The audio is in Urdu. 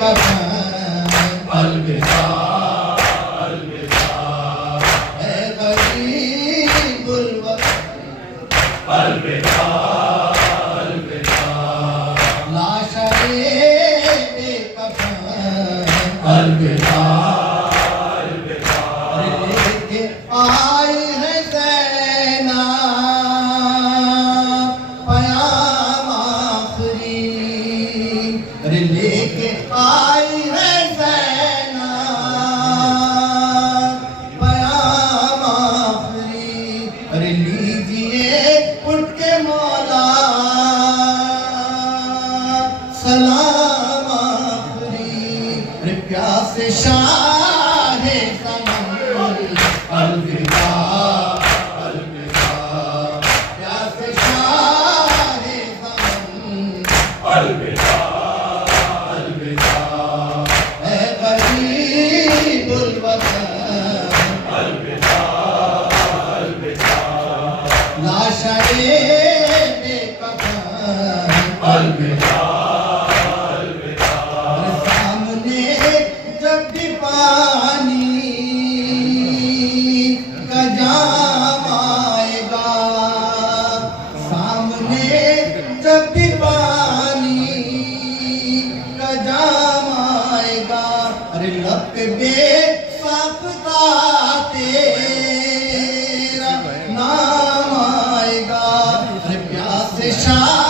کفن الوداع الوداع اے غریب الوطن الوداع الوداع لاشیں بے کفن الوداع الوداع لے کے آئی ہے زینب پیام آخری لے کے آئی ہے زینب پیام آخری لیجئے اٹھ کے مولا سلام آخری پیاسے شاہ سنم الوداع الوداع پیاسے شاہ سنم الوداع الوداع اے غریب الوطن الوداع الوداع لاشیں بے کفن الوداع الوداع سامنے جب بھی پانی کا جام آئے گا سامنے جب بھی پانی کا جام آئے گا لب پہ بے ساختہ تیرا نام آئے گا پیاسے شاہ